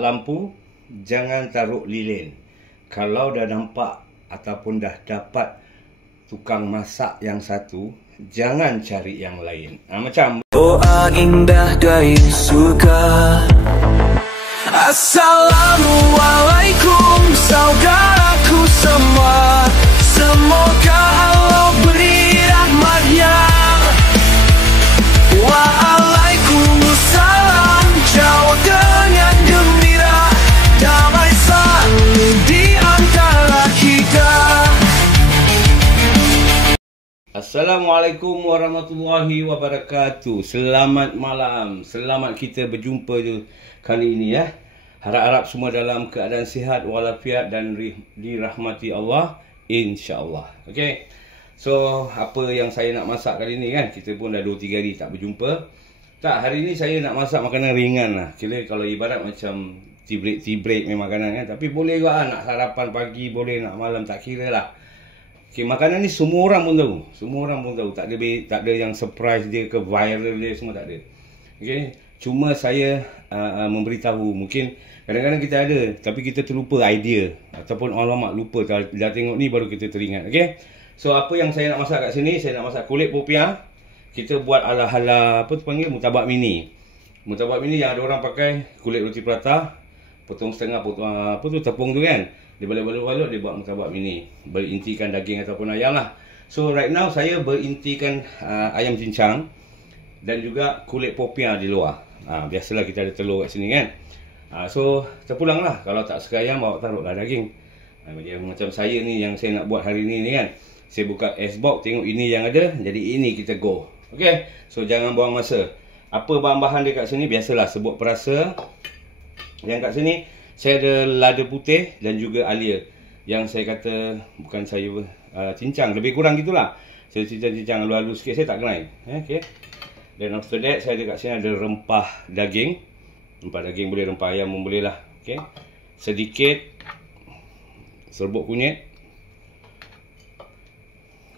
lampu, jangan taruh lilin. Kalau dah nampak ataupun dah dapat tukang masak yang satu, jangan cari yang lain. Macam doa indah dari surga. Assalamualaikum saudaraku semua, semoga Allah beri rahmatnya. Waalaikumsalam, jauh dengan gembira, damai selalu di antara kita. Assalamualaikum warahmatullahi wabarakatuh. Selamat malam. Selamat kita berjumpa kali ini ya. Harap-harap semua dalam keadaan sihat walafiat dan dirahmati Allah, insya-Allah. Okey. So, apa yang saya nak masak kali ni kan? Kita pun dah 2-3 hari tak berjumpa. Tak, hari ni saya nak masak makanan ringan lah. Kira kalau ibarat macam tea break ni makanan kan. Tapi boleh juga lah, nak sarapan pagi, boleh nak malam, tak kira lah. Okay, makanan ni semua orang pun tahu. Semua orang pun tahu. Tak ada yang surprise dia ke viral dia, semua tak ada. Okay. Cuma saya memberitahu. Mungkin kadang-kadang kita ada, tapi kita terlupa idea. Ataupun alamak lupa. Dah tengok ni baru kita teringat. Okay. So apa yang saya nak masak kat sini, saya nak masak kulit popiah. Kita buat ala-ala, apa tu panggil, murtabak mini. Murtabak mini yang ada orang pakai kulit roti prata, potong setengah, potong apa tu, tepung tu kan. Dia balut-balut, dia buat murtabak mini. Berintikan daging ataupun ayam lah. So right now saya berintikan ayam cincang dan juga kulit popiah di luar. Biasalah kita ada telur kat sini kan. So terpulang lah. Kalau tak suka ayam, bawa taruhlah daging. Macam saya ni yang saya nak buat hari ni kan. Saya buka Xbox, tengok ini yang ada, jadi ini kita go. Okay, so jangan buang masa. Apa bahan-bahan dia kat sini? Biasalah, sebut perasa. Yang kat sini saya ada lada putih dan juga alia. Yang saya kata, bukan saya cincang, lebih kurang gitulah. Saya cincang halus-halus sikit, saya tak kenal. Okay. Dan after that, saya ada kat sini ada rempah daging. Rempah daging boleh, rempah ayam pun boleh lah. Okay. Sedikit serbuk kunyit,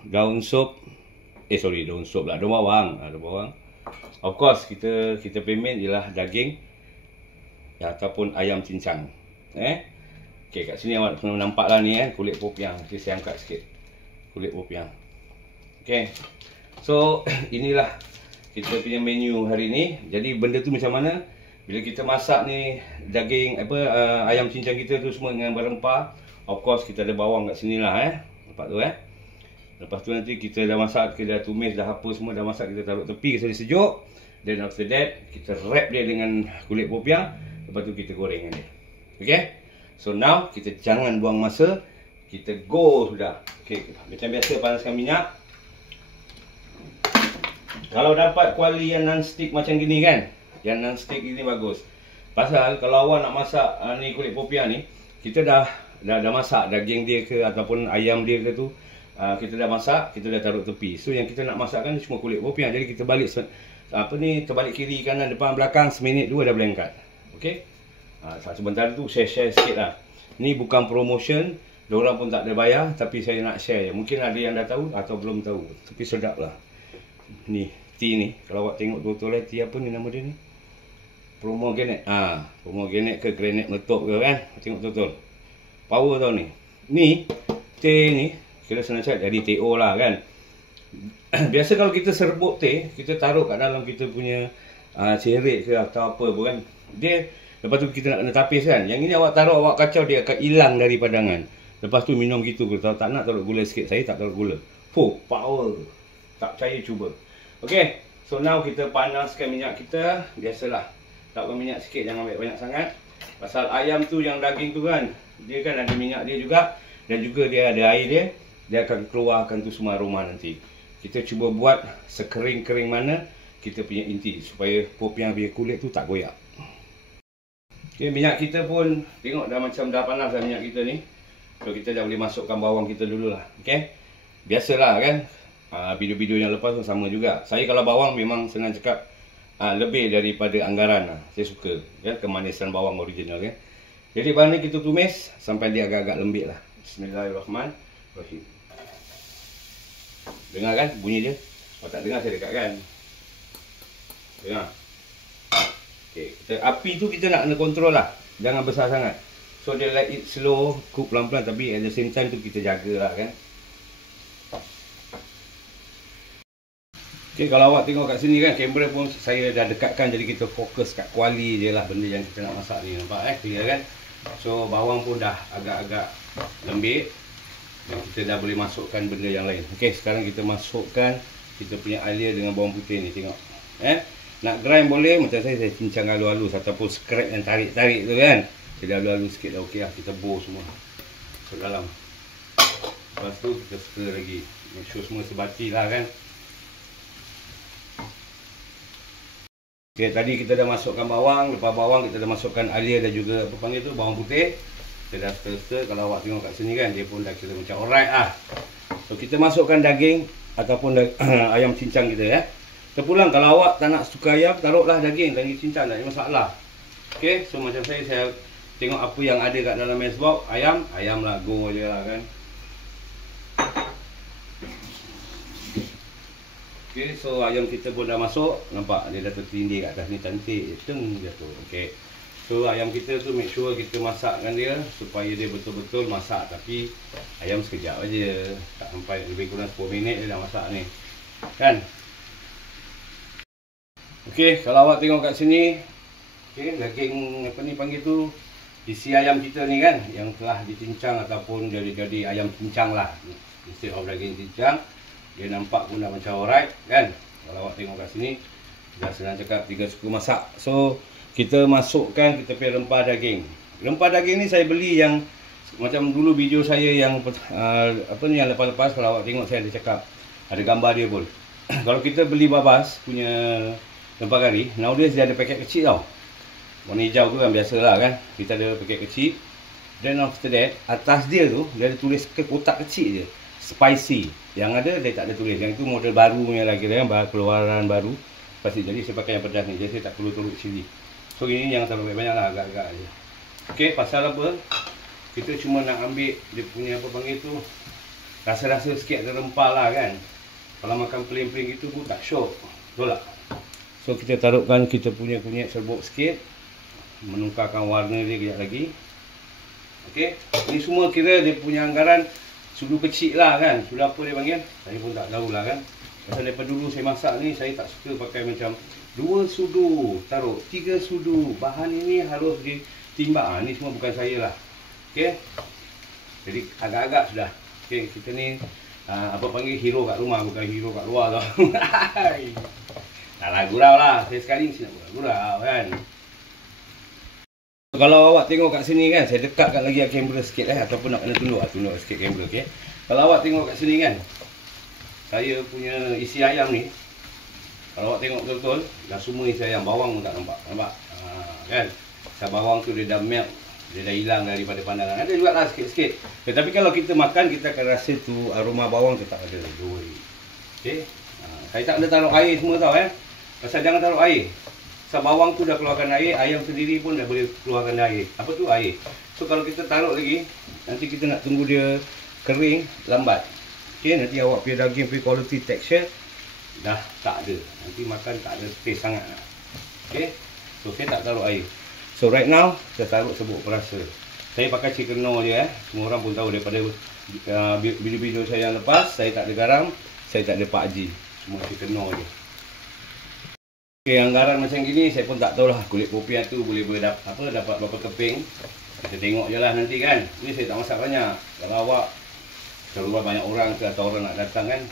daun sop, daun sop lah, daun bawang. Daun bawang. Of course, kita payment ialah daging ataupun ayam cincang. Okay, kat sini awak kena nampak lah ni kulit popiah. Okay, saya angkat sikit kulit popiah. Okay, so inilah kita punya menu hari ni. Jadi benda tu macam mana? Bila kita masak ni daging ayam cincang kita tu semua dengan berempah. Of course kita ada bawang kat sini lah nampak tu Lepas tu nanti kita dah masak, kita dah tumis, dah apa semua dah masak, kita taruh tepi ke sejuk. Then after that kita wrap dia dengan kulit popiah. Lepas tu kita goreng dia. Okay. So now kita jangan buang masa, kita go sudah. Okay, macam biasa panaskan minyak. Kalau dapat kuali yang non-stick macam gini kan, yang non-stick ini bagus. Pasal kalau awak nak masak ni kulit popiah ni, kita dah masak daging dia ke ataupun ayam dia ke tu, kita dah masak, kita dah taruh tepi. So yang kita nak masakkan cuma kulit popiah. Jadi kita balik terbalik kiri kanan depan belakang, seminit 2 dah boleh angkat. Okey. Sebentar tu share sikit lah. Ni bukan promotion, diorang pun tak ada bayar, tapi saya nak share. Mungkin ada yang dah tahu atau belum tahu, tapi sedap lah. Ni tea ni, kalau awak tengok betul tea apa ni nama dia ni? Pomegranate. Pomegranate ke granate meletup ke kan? Tengok betul. Power tau ni. Ni teh ni kira senang cakap dari TO lah kan. Biasa kalau kita serbuk teh, kita taruh kat dalam kita punya cerit ke atau apa pun kan. Dia lepas tu kita nak kena tapis kan. Yang ini awak taruh, awak kacau, dia akan hilang dari padangan. Lepas tu minum gitu. Kalau tak nak taruh gula sikit. Saya tak taruh gula. Power. Tak percaya, cuba. Okay. So now kita panaskan minyak kita. Biasalah. Taruhkan minyak sikit, jangan banyak sangat. Pasal ayam tu yang daging tu kan, dia kan ada minyak dia juga. Dan juga dia ada air dia. Dia akan keluarkan tu semua aroma nanti. Kita cuba buat sekering-kering mana kita punya inti. Supaya popiah punya kulit tu tak goyak. Okay, minyak kita pun tengok dah macam dah panas dah minyak kita ni. So kita dah boleh masukkan bawang kita dulu lah. Okay. Biasalah kan. Video-video yang lepas pun sama juga. Saya kalau bawang memang senang cakap lebih daripada anggaran lah. Saya suka ya, kemanisan bawang original kan. Jadi bahan ni kita tumis sampai dia agak-agak lembik lah. Bismillahirrahmanirrahim. Dengar kan bunyi dia? Kalau tak dengar saya dekatkan. Dengar. Okay, api tu kita nak kena kontrol lah. Jangan besar sangat. So dia let it slow, cook pelan-pelan, tapi at the same time tu kita jagalah kan. Okay, kalau awak tengok kat sini kan, kamera pun saya dah dekatkan, jadi kita fokus kat kuali je lah benda yang kita nak masak ni. Nampak clear kan? So bawang pun dah agak-agak lembik dan kita dah boleh masukkan benda yang lain. Okay, sekarang kita masukkan kita punya alia dengan bawang putih ni, tengok. Nak grind boleh, macam saya cincang halus-halus ataupun scrap yang tarik-tarik tu kan. Jadi halus-halus sikit dah okey lah, kita bor semua ke dalam. Lepas tu kita stir lagi. Make sure semua sebati lah kan. Okay, tadi kita dah masukkan bawang, lepas bawang kita dah masukkan alia dan juga apa panggil tu, bawang putih. Kita dah stir. Kalau awak tengok kat sini kan, dia pun dah kira macam alright lah. So kita masukkan daging ataupun ayam cincang kita ya. Terpulang kalau awak tak nak suka ayam, taruhlah daging cincang, tak ada masalah. Okay, so macam saya tengok apa yang ada kat dalam mess box. Ayam lah, go je lah kan. Okay, so ayam kita pun dah masuk. Nampak dia dah tertindih kat atas ni, cantik. Teng jatuh. Okay, so ayam kita tu make sure kita masakkan dia supaya dia betul-betul masak. Tapi ayam sekejap aja, tak sampai lebih kurang 10 minit dia dah masak ni kan. Okay, kalau awak tengok kat sini, okay, daging apa ni panggil tu, isi ayam kita ni kan, yang telah dicincang ataupun jadi ayam cincang lah, instead of daging cincang. Dia nampak pun dah macam alright kan. Kalau awak tengok kat sini, dah senang cakap 3 suku masak. So kita masukkan kita punya rempah daging. Rempah daging ni saya beli yang macam dulu video saya yang apa ni yang lepas-lepas, kalau awak tengok saya ada cakap, ada gambar dia pun. Kalau kita beli Babas punya rempah kari, nowadays dia ada paket kecil tau. Warna hijau tu kan, biasalah kan. Kita ada paket kecil. Then after that, atas dia tu dia ada tulis ke kotak kecil je, spicy. Yang ada dia tak ada tulis. Yang itu model baru punya lagi kan, keluaran baru. Pasti jadi saya pakai yang pedas ni. Jadi saya tak perlu turut cili. So ini yang terlalu banyak lah, agak-agak aja. Okey, pasal apa? Kita cuma nak ambil dia punya apa panggil tu, rasa-rasa sikit ada rempah lah kan. Kalau makan plain-plain gitu pun tak syok. Betul tak? So kita taruhkan kita punya kunyit serbuk sikit, menukarkan warna dia kejap lagi. Okey, ini semua kira dia punya anggaran sudu kecil lah kan. Sudu apa dia panggil? Saya pun tak tahu lah kan. Pasal daripada dulu saya masak ni, saya tak suka pakai macam 2 sudu, taruh 3 sudu. Bahan ini harus ditimbang. Ni semua bukan saya lah. Okey. Jadi agak-agak sudah. Okey, kita ni apa panggil, hero kat rumah, bukan hero kat luar tau. Taklah gurau lah. Saya sekali mesti nak gurau kan. Kalau awak tengok kat sini kan, saya dekatkan lagi kamera sikit ataupun nak kena tunduk sikit kamera, okey. Kalau awak tengok kat sini kan, saya punya isi ayam ni, kalau awak tengok betul-betul, dah semua isi ayam, bawang pun tak nampak. Kan? Sebab bawang tu dia dah melt, dia dah hilang daripada pandangan. Ada juga lah sikit-sikit. Tetapi kalau kita makan, kita akan rasa tu aroma bawang tu tak ada. Okey. Saya tak ada taruh air semua tau Pasal jangan taruh air. Sebab bawang tu dah keluarkan air, ayam sendiri pun dah boleh keluarkan air. Apa tu air? So kalau kita taruh lagi, nanti kita nak tunggu dia kering, lambat. Okay, nanti awak punya daging punya quality texture dah tak ada. Nanti makan tak ada taste sangat. Okay, so saya tak taruh air. So right now, saya taruh serbuk perasa. Saya pakai chicken knorr je Semua orang pun tahu daripada video-video saya yang lepas, saya tak ada garam, saya tak ada pakji. Semua chicken knorr je. Okay, anggaran macam gini saya pun tak tahulah kulit popiah tu boleh dapat berapa keping. Kita tengok je lah nanti kan. Ini saya tak masak banyak. Kalau awak keluar banyak orang ke atau orang nak datang kan,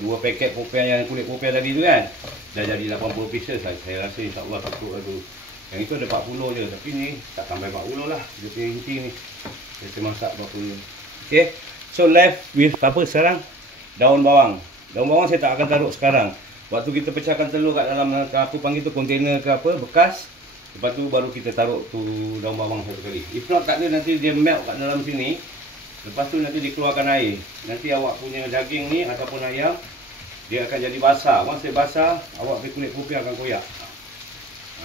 dua paket popiah yang kulit popiah tadi tu kan, dah jadi 80 pieces lah. Saya rasa insyaAllah cukup tu. Yang itu ada 40 je, tapi ni tak sampai 40 lah. Dia punya inti ni saya masak berapa ni. Okay, so left with apa sekarang? Daun bawang. Daun bawang saya tak akan taruh sekarang. Waktu kita pecahkan telur kat dalam apa panggil tu, kontainer ke apa bekas, lepas tu baru kita taruh tu daun bawang satu kali. If not tak ada, nanti dia melt kat dalam sini. Lepas tu nanti dikeluarkan air. Nanti awak punya daging ni ataupun ayam, dia akan jadi basah. Once dia basah, awak punya kulit popiah akan koyak.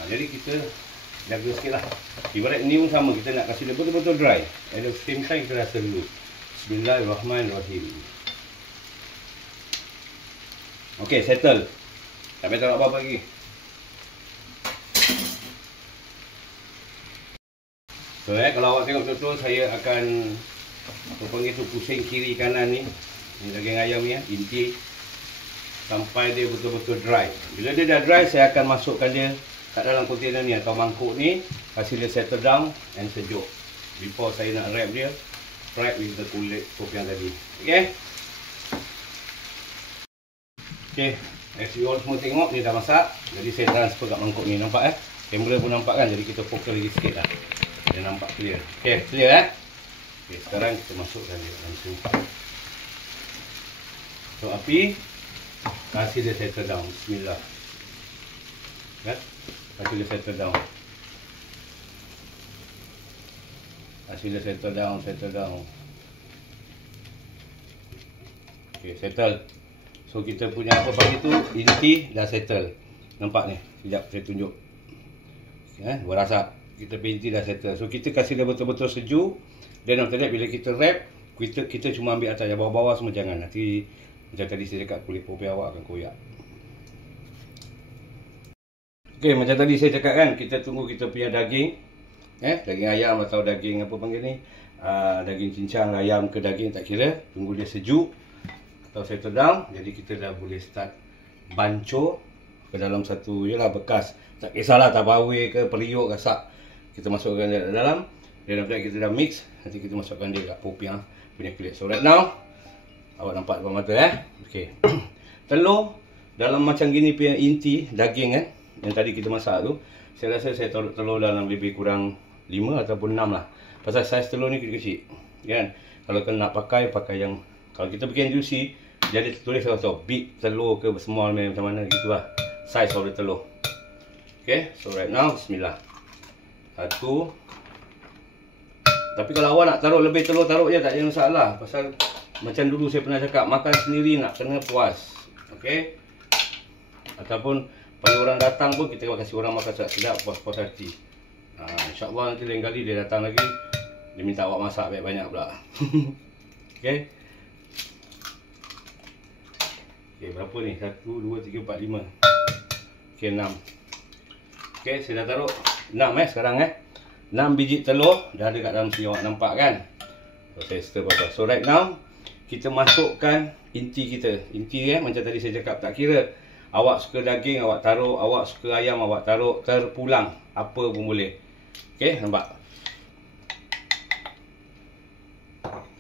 Jadi kita jaga sikit lah. Ibarat ni pun sama, kita nak kasih dia betul-betul dry. At the same time kita rasa dulu. Bismillahirrahmanirrahim. Okey, settle. Tak payah taruh apa-apa lagi. So kalau awak tengok betul-betul, saya akan panggil tu pusing kiri kanan ni. Ni daging ayam ni inti sampai dia betul-betul dry. Bila dia dah dry, saya akan masukkan dia kat dalam kontainer ni atau mangkuk ni, kasih dia settle down and sejuk. Before saya nak wrap dia, fried with the kulit popiah tadi. Okay? Okay, as you all semua tengok ni dah masak. Jadi saya transfer kat mangkuk ni, nampak kamera pun nampak kan, jadi kita fokus lagi sikit lah. Dia nampak clear. Okay, clear Okay, sekarang kita masukkan dia langsung. So api, kasih dia settle down. Bismillah. Kan? Kasih dia settle down. Kasih dia settle down. Okay, settle. So kita punya apa panggil tu, inti dah settle. Nampak ni? Sekejap saya tunjuk. Berasap. Kita punya inti dah settle. So kita kasih dia betul-betul sejuk. Dan after that, bila kita wrap, kita cuma ambil atas, bawah-bawah semua jangan. Nanti macam tadi saya cakap, kulit popiah awak akan koyak. Okay, macam tadi saya cakap kan, kita tunggu kita punya daging. Daging ayam atau daging apa panggil ni, daging cincang, ayam ke daging tak kira. Tunggu dia sejuk atau settle down. Jadi kita dah boleh start bancuh ke dalam satu bekas. Tak kisahlah tabawai ke periuk ke sak. Kita masukkan dia dalam. Dan after kita dah mix, nanti kita masukkan dia kat popiah punya kulit. So right now, awak nampak depan mata Okay. Telur dalam macam gini punya inti daging yang tadi kita masak tu, saya rasa saya taruh telur dalam lebih kurang 5 ataupun 6 lah. Pasal saiz telur ni kecil-kecil. Kan? Kalau kena nak pakai yang, kalau kita bikin juicy, jadi tulis atau big telur ke small macam mana gitulah. Size of the telur. Okay, so right now, bismillah. Satu. Tapi kalau awak nak taruh lebih telur, taruh je, tak ada masalah. Pasal macam dulu saya pernah cakap, makan sendiri nak kena puas. Okay. Ataupun pada orang datang pun kita kasih orang makan sedap, puas-puas hati. InsyaAllah nanti lain kali dia datang lagi, dia minta awak masak banyak-banyak pula. Okay. Okay, berapa ni? 1, 2, 3, 4, 5. Okay, 6. Okay, saya dah taruh 6 sekarang 6 biji telur dah ada kat dalam sini, awak nampak kan? So saya stir apa. So right now kita masukkan inti kita. Inti macam tadi saya cakap, tak kira awak suka daging awak taruh, awak suka ayam awak taruh, terpulang apa pun boleh. Okay, nampak?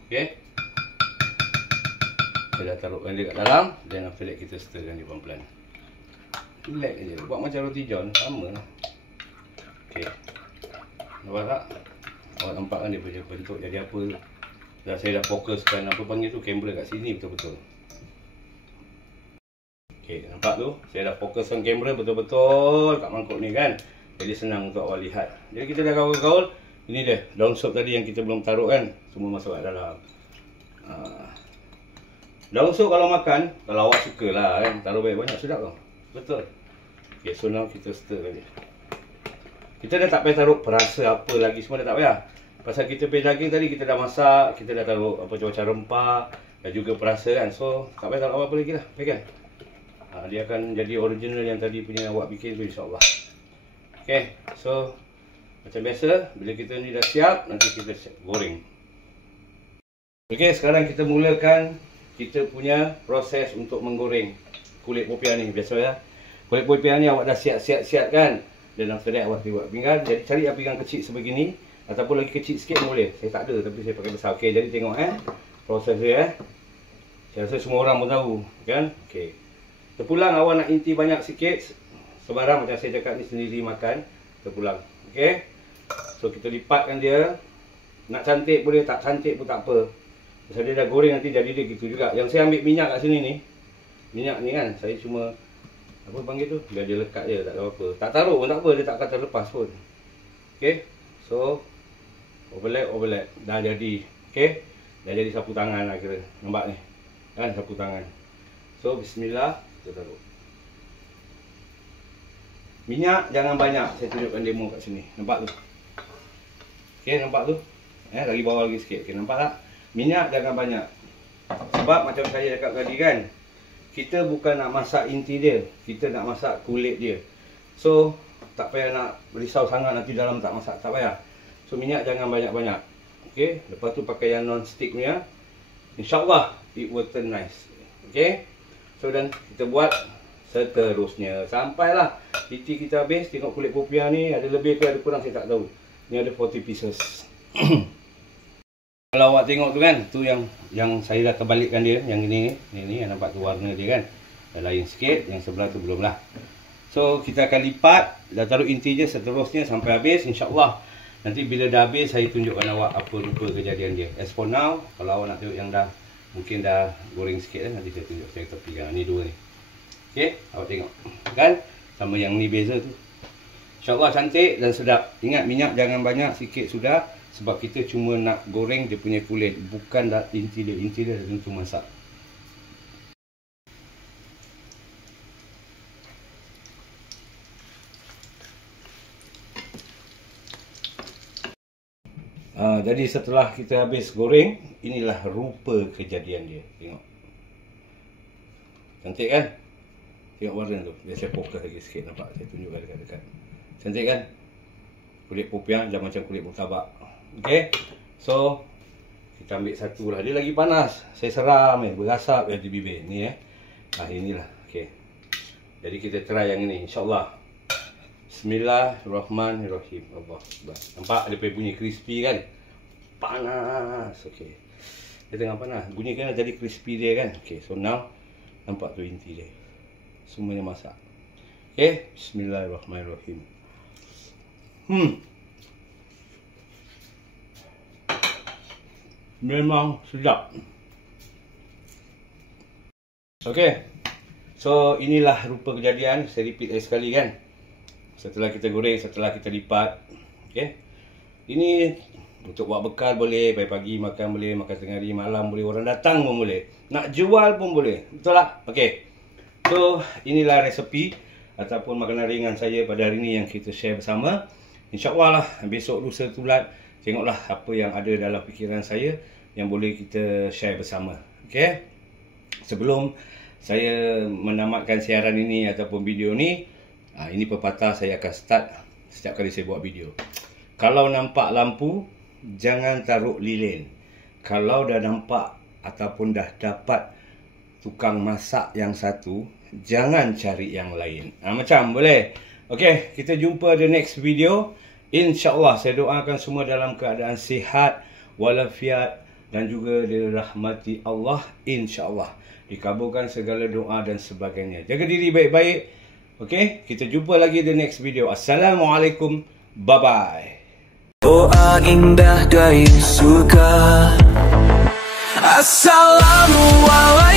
Okay, saya dah taruhkan dia kat dalam. Dan after that kita stirkan dia pelan-pelan. Relax je, buat macam roti john, sama lah. Okay, nampak tak? Awak nampak kan dia punya bentuk jadi apa. Dah saya dah fokuskan apa panggil tu, kamera kat sini betul-betul. Okay, nampak tu? Saya dah fokuskan kamera betul-betul kat mangkuk ni kan. Jadi senang untuk awak lihat. Jadi kita dah gaul-gaul. Ini dia, daun sup tadi yang kita belum taruh kan. Semua masuk kat dalam. Daun sup kalau makan, kalau awak suka lah kan, taruh banyak-banyak sedap tau. Betul. Okay, so now kita stir lagi. Kita dah tak payah taruh perasa apa lagi, semua dah tak payah. Pasal kita punya daging tadi kita dah masak, kita dah taruh apa macam rempah dan juga perasa kan. So tak payah taruh apa lagi lah, kan? Dia akan jadi original yang tadi punya awak bikin tu, insyaAllah. Okay, so macam biasa, bila kita ni dah siap, nanti kita goreng. Okay, sekarang kita mulakan kita punya proses untuk menggoreng kulit popiah ni. Biasa ya, kulit popiah ni awak dah siap-siap kan. Dan after that awak buat pinggan. Jadi cari pinggan kecil sebegini, ataupun lagi kecil sikit pun boleh. Saya tak ada tapi saya pakai besar. Okey, jadi tengok proses dia Saya rasa semua orang pun tahu kan. Okey. Terpulang awak nak inti banyak sikit, sebarang macam saya cakap ni sendiri makan, terpulang. Okey. So kita lipatkan dia. Nak cantik boleh, tak cantik pun tak apa. Pasal dia dah goreng nanti jadi dia gitu juga. Yang saya ambil minyak kat sini ni, minyak ni kan, saya cuma apa panggil tu, biar dia lekat je, tak ada apa. Tak taruh pun tak apa, dia tak akan terlepas pun. Okey. So overlap dah jadi. Okey. Dah jadi sapu tangan lah kira. Nampak ni? Kan sapu tangan. So bismillah, kita taruh. Minyak jangan banyak, saya tunjukkan demo kat sini. Nampak tu? Okey, nampak tu? Lagi bawah lagi sikit. Okey, nampak tak? Minyak jangan banyak. Sebab macam saya cakap tadi kan, kita bukan nak masak inti dia, kita nak masak kulit dia. So tak payah nak risau sangat nanti dalam tak masak, tak payah. So minyak jangan banyak-banyak. Okey, lepas tu pakai yang non-stick punya. InsyaAllah it will turn nice. Okey. So dan kita buat seterusnya sampailah titi kita habis. Tengok kulit popiah ni ada lebih ke ada kurang saya tak tahu. Ni ada 40 pieces. Kalau awak tengok tu kan, tu yang saya dah terbalikkan dia, yang ini yang nampak tu warna dia kan. Dah lain sikit, yang sebelah tu belum lah. So kita akan lipat, dah taruh inti je seterusnya sampai habis insya-Allah. Nanti bila dah habis saya tunjukkan awak apa rupa kejadian dia. As for now, kalau awak nak tengok yang dah mungkin dah goreng sikit nanti saya tunjuk saya tepi kan. Ni dua ni. Okey, awak tengok. Kan? Sama yang ni beza tu. InsyaAllah cantik dan sedap. Ingat minyak jangan banyak, sikit sudah. Sebab kita cuma nak goreng dia punya kulit, bukan dah inti dia. Inti dia tentu masak. Jadi setelah kita habis goreng, inilah rupa kejadian dia. Tengok. Cantik kan? Tengok warna tu. Biar saya fokus lagi sikit, nampak? Saya tunjukkan dekat-dekat. Cantik kan? Kulit popiah dah macam kulit murtabak. Okey. So kita ambil satu lah. Dia lagi panas. Saya seram berasap di bibir ni inilah. Okey. Jadi kita try yang ini insya-Allah. Bismillahirrahmanirrahim. Allah. Nampak dia bunyi crispy kan? Panas. Okey. Dia tengah panas. Bunyi kan jadi crispy dia kan? Okey. So now nampak tu inti dia. Semuanya masak. Okey. Bismillahirrahmanirrahim. Memang sedap. Okey. So inilah rupa kejadian. Saya repeat lagi sekali kan. Setelah kita goreng, setelah kita lipat. Okey. Ini untuk buat bekal boleh, pagi-pagi makan boleh, makan tengah hari, malam boleh, orang datang pun boleh. Nak jual pun boleh. Betul tak? Okey. So inilah resepi ataupun makanan ringan saya pada hari ini yang kita share bersama. InsyaAllah lah besok lusa tulat tengoklah apa yang ada dalam fikiran saya yang boleh kita share bersama. Okey. Sebelum saya menamatkan siaran ini ataupun video ni, ini pepatah saya akan start setiap kali saya buat video. Kalau nampak lampu, jangan taruh lilin. Kalau dah nampak ataupun dah dapat tukang masak yang satu, jangan cari yang lain. Macam boleh. Okey, kita jumpa the next video. InsyaAllah saya doakan semua dalam keadaan sihat walafiat dan juga dirahmati Allah. InsyaAllah dikabulkan segala doa dan sebagainya. Jaga diri baik-baik. Okey, kita jumpa lagi the next video. Assalamualaikum. Bye-bye. Doa indah dari surga. Assalamualaikum.